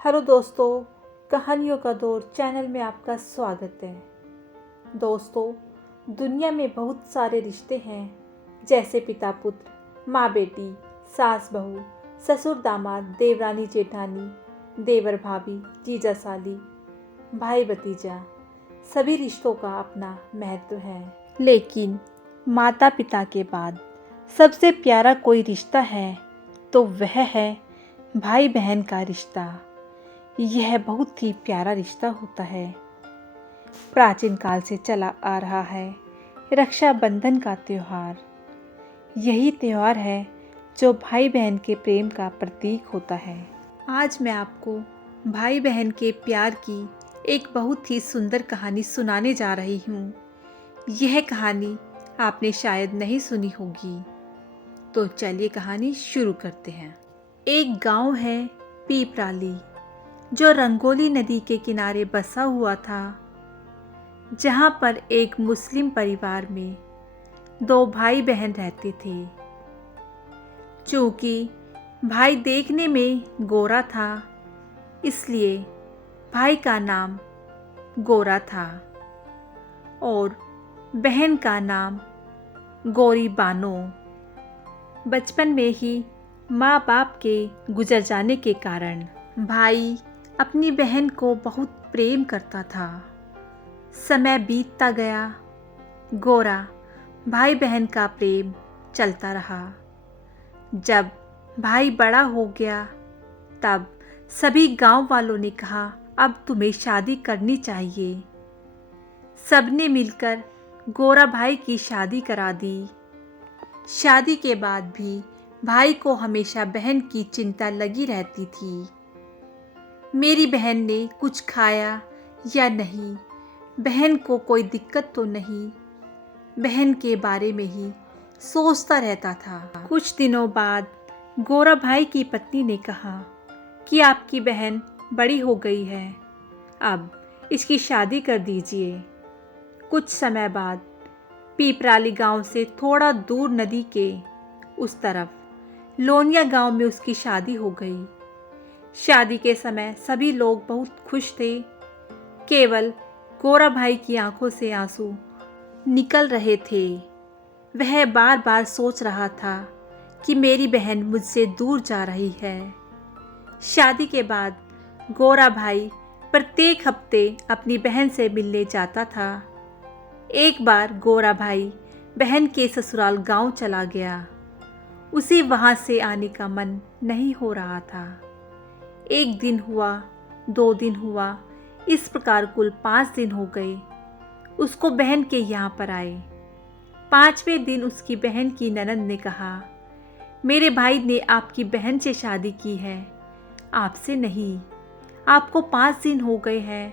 Hello दोस्तों, कहानियों का दौर चैनल में आपका स्वागत है। दोस्तों, दुनिया में बहुत सारे रिश्ते हैं, जैसे पिता पुत्र, माँ बेटी, सास बहू, ससुर दामाद, देवरानी जेठानी, देवर भाभी, जीजा साली, भाई भतीजा। सभी रिश्तों का अपना महत्व है, लेकिन माता पिता के बाद सबसे प्यारा कोई रिश्ता है तो वह है भाई बहन का रिश्ता। यह बहुत ही प्यारा रिश्ता होता है। प्राचीन काल से चला आ रहा है रक्षाबंधन का त्यौहार। यही त्यौहार है जो भाई बहन के प्रेम का प्रतीक होता है। आज मैं आपको भाई बहन के प्यार की एक बहुत ही सुंदर कहानी सुनाने जा रही हूँ। यह कहानी आपने शायद नहीं सुनी होगी, तो चलिए कहानी शुरू करते हैं। एक गांव है पीपराली, जो रंगोली नदी के किनारे बसा हुआ था, जहाँ पर एक मुस्लिम परिवार में दो भाई बहन रहते थे। चूँकि भाई देखने में गोरा था, इसलिए भाई का नाम गोरा था और बहन का नाम गोरी बानो। बचपन में ही माँ बाप के गुजर जाने के कारण भाई अपनी बहन को बहुत प्रेम करता था। समय बीतता गया, गोरा भाई बहन का प्रेम चलता रहा। जब भाई बड़ा हो गया, तब सभी गांव वालों ने कहा, अब तुम्हें शादी करनी चाहिए। सबने मिलकर गोरा भाई की शादी करा दी। शादी के बाद भी भाई को हमेशा बहन की चिंता लगी रहती थी। मेरी बहन ने कुछ खाया या नहीं, बहन को कोई दिक्कत तो नहीं, बहन के बारे में ही सोचता रहता था। कुछ दिनों बाद गोरा भाई की पत्नी ने कहा कि आपकी बहन बड़ी हो गई है, अब इसकी शादी कर दीजिए। कुछ समय बाद पीपराली गांव से थोड़ा दूर नदी के उस तरफ लोनिया गांव में उसकी शादी हो गई। शादी के समय सभी लोग बहुत खुश थे। केवल गोरा भाई की आंखों से आंसू निकल रहे थे। वह बार बार सोच रहा था कि मेरी बहन मुझसे दूर जा रही है। शादी के बाद गोरा भाई प्रत्येक हफ्ते अपनी बहन से मिलने जाता था। एक बार गोरा भाई बहन के ससुराल गांव चला गया। उसे वहां से आने का मन नहीं हो रहा था। एक दिन हुआ, 2 दिन हुआ, इस प्रकार कुल 5 दिन हो गए उसको बहन के यहाँ पर आए। 5वें दिन उसकी बहन की ननद ने कहा, मेरे भाई ने आपकी बहन से शादी की है, आपसे नहीं। आपको 5 दिन हो गए हैं,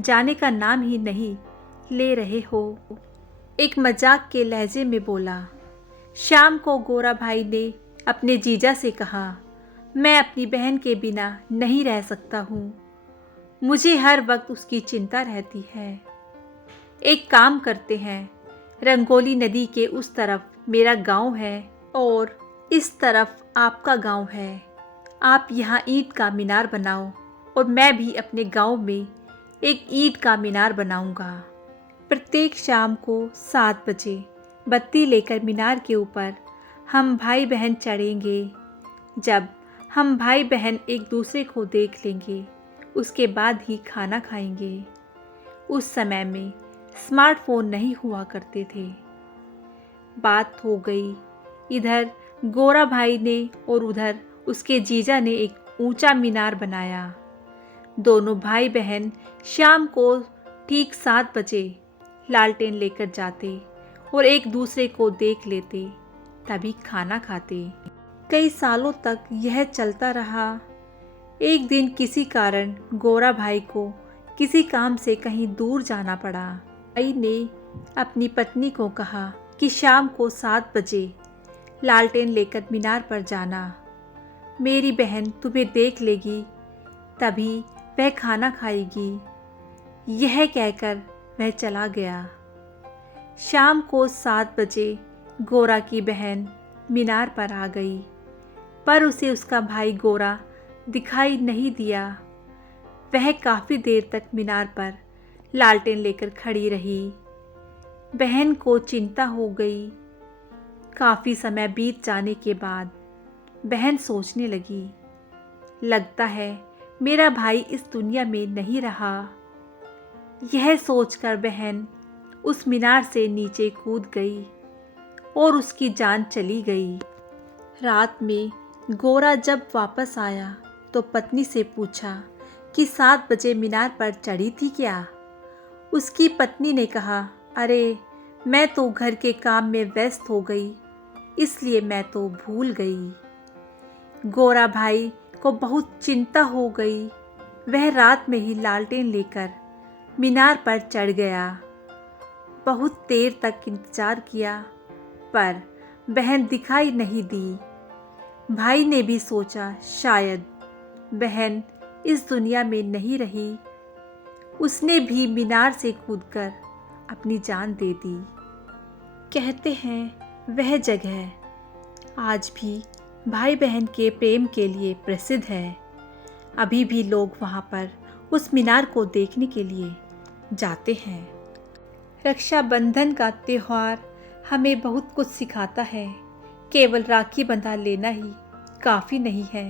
जाने का नाम ही नहीं ले रहे हो। एक मजाक के लहजे में बोला। शाम को गोरा भाई ने अपने जीजा से कहा, मैं अपनी बहन के बिना नहीं रह सकता हूँ, मुझे हर वक्त उसकी चिंता रहती है। एक काम करते हैं, रंगोली नदी के उस तरफ मेरा गांव है और इस तरफ आपका गांव है। आप यहाँ ईंट का मीनार बनाओ और मैं भी अपने गांव में एक ईंट का मीनार बनाऊंगा। प्रत्येक शाम को 7 बजे बत्ती लेकर मीनार के ऊपर हम भाई बहन चढ़ेंगे। जब हम भाई बहन एक दूसरे को देख लेंगे, उसके बाद ही खाना खाएंगे। उस समय में स्मार्टफोन नहीं हुआ करते थे। बात हो गई, इधर गोरा भाई ने और उधर उसके जीजा ने एक ऊंचा मीनार बनाया। दोनों भाई बहन शाम को ठीक 7 बजे लालटेन लेकर जाते और एक दूसरे को देख लेते, तभी खाना खाते। कई सालों तक यह चलता रहा। एक दिन किसी कारण गोरा भाई को किसी काम से कहीं दूर जाना पड़ा। भाई ने अपनी पत्नी को कहा कि शाम को 7 बजे लालटेन लेकर मीनार पर जाना, मेरी बहन तुम्हें देख लेगी, तभी वह खाना खाएगी। यह कहकर वह चला गया। शाम को 7 बजे गोरा की बहन मीनार पर आ गई, पर उसे उसका भाई गोरा दिखाई नहीं दिया। वह काफ़ी देर तक मीनार पर लालटेन लेकर खड़ी रही। बहन को चिंता हो गई। काफ़ी समय बीत जाने के बाद बहन सोचने लगी, लगता है मेरा भाई इस दुनिया में नहीं रहा। यह सोचकर बहन उस मीनार से नीचे कूद गई और उसकी जान चली गई। रात में गोरा जब वापस आया तो पत्नी से पूछा कि 7 बजे मीनार पर चढ़ी थी क्या? उसकी पत्नी ने कहा, अरे मैं तो घर के काम में व्यस्त हो गई, इसलिए मैं तो भूल गई। गोरा भाई को बहुत चिंता हो गई। वह रात में ही लालटेन लेकर मीनार पर चढ़ गया। बहुत देर तक इंतजार किया पर बहन दिखाई नहीं दी। भाई ने भी सोचा शायद बहन इस दुनिया में नहीं रही। उसने भी मीनार से कूदकर अपनी जान दे दी। कहते हैं वह जगह आज भी भाई बहन के प्रेम के लिए प्रसिद्ध है। अभी भी लोग वहाँ पर उस मीनार को देखने के लिए जाते हैं। रक्षाबंधन का त्यौहार हमें बहुत कुछ सिखाता है। केवल राखी बंधा लेना ही काफ़ी नहीं है।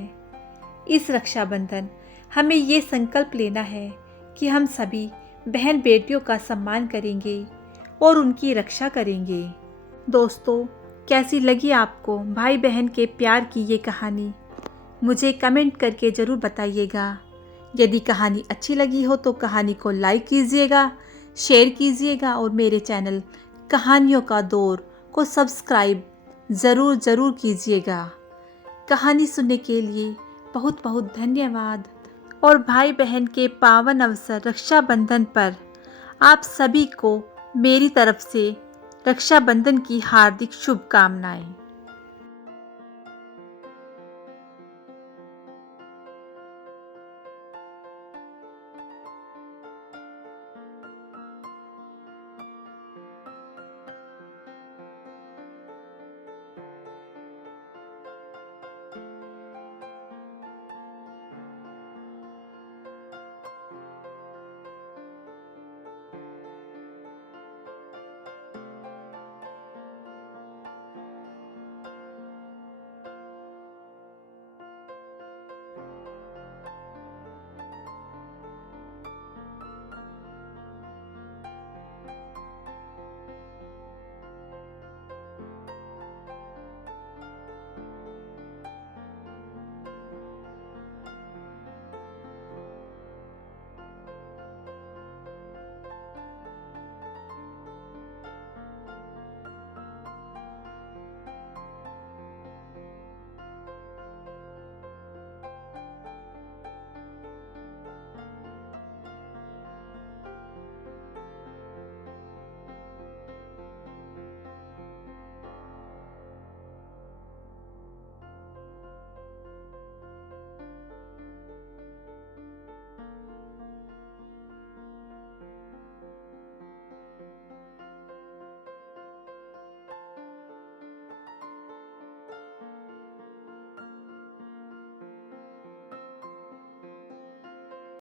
इस रक्षाबंधन हमें ये संकल्प लेना है कि हम सभी बहन बेटियों का सम्मान करेंगे और उनकी रक्षा करेंगे। दोस्तों, कैसी लगी आपको भाई बहन के प्यार की ये कहानी? मुझे कमेंट करके ज़रूर बताइएगा। यदि कहानी अच्छी लगी हो तो कहानी को लाइक कीजिएगा, शेयर कीजिएगा और मेरे चैनल कहानियों का दौर को सब्सक्राइब ज़रूर कीजिएगा। कहानी सुनने के लिए बहुत बहुत धन्यवाद। और भाई बहन के पावन अवसर रक्षाबंधन पर आप सभी को मेरी तरफ से रक्षाबंधन की हार्दिक शुभकामनाएं।